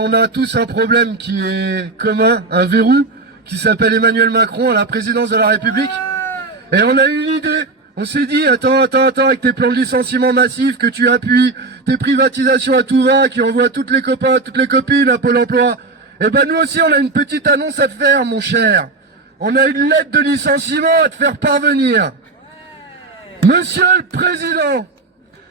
On a tous un problème qui est commun, un verrou, qui s'appelle Emmanuel Macron à la présidence de la République. Et on a eu une idée. On s'est dit, attends, avec tes plans de licenciement massifs que tu appuies, tes privatisations à tout va, qui envoient toutes les copains, toutes les copines à Pôle emploi. Eh ben nous aussi, on a une petite annonce à te faire, mon cher. On a une lettre de licenciement à te faire parvenir. Monsieur le Président,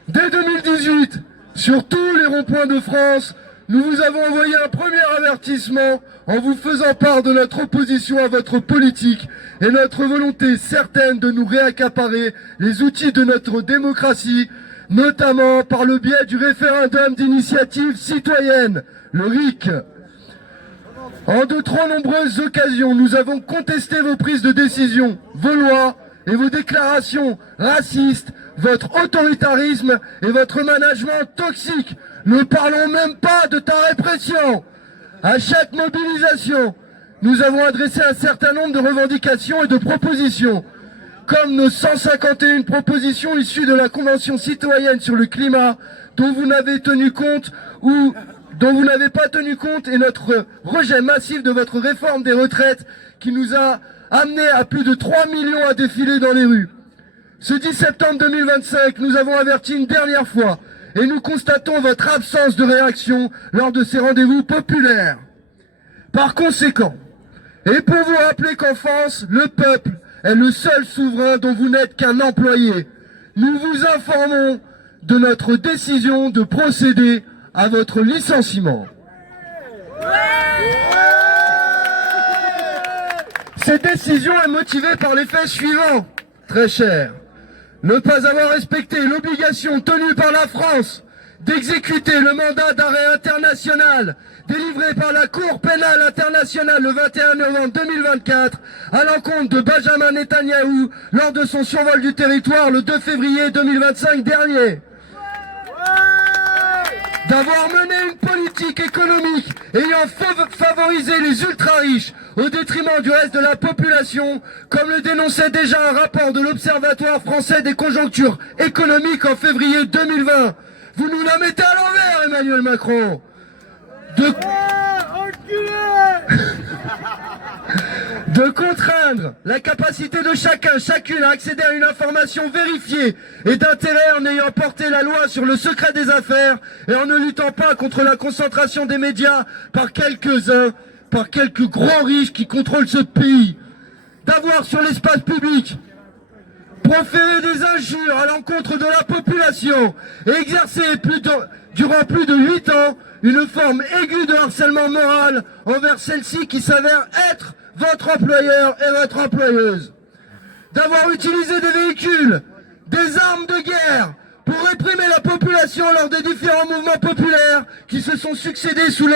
dès 2018, sur tous les ronds-points de France, nous vous avons envoyé un premier avertissement en vous faisant part de notre opposition à votre politique et notre volonté certaine de nous réaccaparer les outils de notre démocratie, notamment par le biais du référendum d'initiative citoyenne, le RIC. En de trop nombreuses occasions, nous avons contesté vos prises de décision, vos lois et vos déclarations racistes, votre autoritarisme et votre management toxique. Ne parlons même pas de ta répression. À chaque mobilisation, nous avons adressé un certain nombre de revendications et de propositions, comme nos 151 propositions issues de la Convention citoyenne sur le climat, dont vous n'avez tenu compte ou dont vous n'avez pas tenu compte, et notre rejet massif de votre réforme des retraites qui nous a amené à plus de 3 millions à défiler dans les rues. Ce 10 septembre 2025, nous avons averti une dernière fois et nous constatons votre absence de réaction lors de ces rendez-vous populaires. Par conséquent, et pour vous rappeler qu'en France, le peuple est le seul souverain dont vous n'êtes qu'un employé, nous vous informons de notre décision de procéder à votre licenciement. Cette décision est motivée par les faits suivants, très cher. Ne pas avoir respecté l'obligation tenue par la France d'exécuter le mandat d'arrêt international délivré par la Cour pénale internationale le 21 novembre 2024 à l'encontre de Benjamin Netanyahou lors de son survol du territoire le 2 février 2025 dernier. D'avoir mené une politique économique ayant favorisé les ultra-riches au détriment du reste de la population, comme le dénonçait déjà un rapport de l'Observatoire français des conjonctures économiques en février 2020. Vous nous la mettez à l'envers, Emmanuel Macron. De contraindre la capacité de chacune à accéder à une information vérifiée et d'intérêt en ayant porté la loi sur le secret des affaires et en ne luttant pas contre la concentration des médias par quelques-uns, par quelques grands riches qui contrôlent ce pays. D'avoir sur l'espace public proféré des injures à l'encontre de la population et exercé durant plus de 8 ans une forme aiguë de harcèlement moral envers celle-ci qui s'avère être votre employeur et votre employeuse. D'avoir utilisé des véhicules, des armes de guerre pour réprimer la population lors des différents mouvements populaires qui se sont succédés sous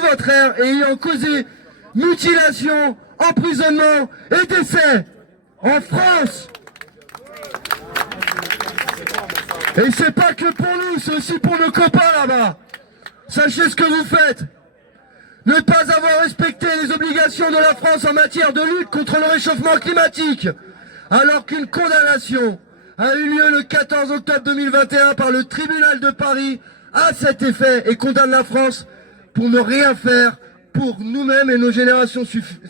votre ère et ayant causé mutilation, emprisonnement et décès en France. Et c'est pas que pour nous, c'est aussi pour nos copains là-bas. Sachez ce que vous faites. Ne pas avoir respecté les obligations de la France en matière de lutte contre le réchauffement climatique, alors qu'une condamnation a eu lieu le 14 octobre 2021 par le tribunal de Paris à cet effet et condamne la France pour ne rien faire pour nous-mêmes et nos générations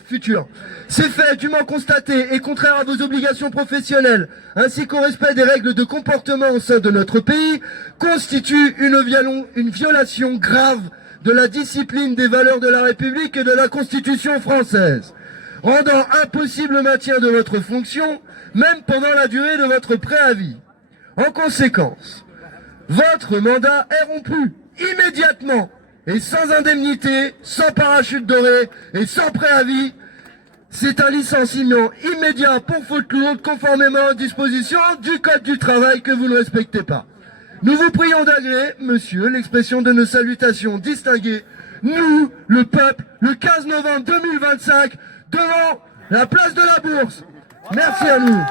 futures. Ces faits dûment constatés et contraires à vos obligations professionnelles, ainsi qu'au respect des règles de comportement au sein de notre pays, constituent une violation grave de la discipline des valeurs de la République et de la Constitution française, rendant impossible le maintien de votre fonction, même pendant la durée de votre préavis. En conséquence, votre mandat est rompu immédiatement et sans indemnité, sans parachute doré et sans préavis. C'est un licenciement immédiat pour faute lourde conformément aux dispositions du Code du travail que vous ne respectez pas. Nous vous prions d'agréer, monsieur, l'expression de nos salutations distinguées, nous, le peuple, le 15 novembre 2025, devant la place de la Bourse. Merci à nous.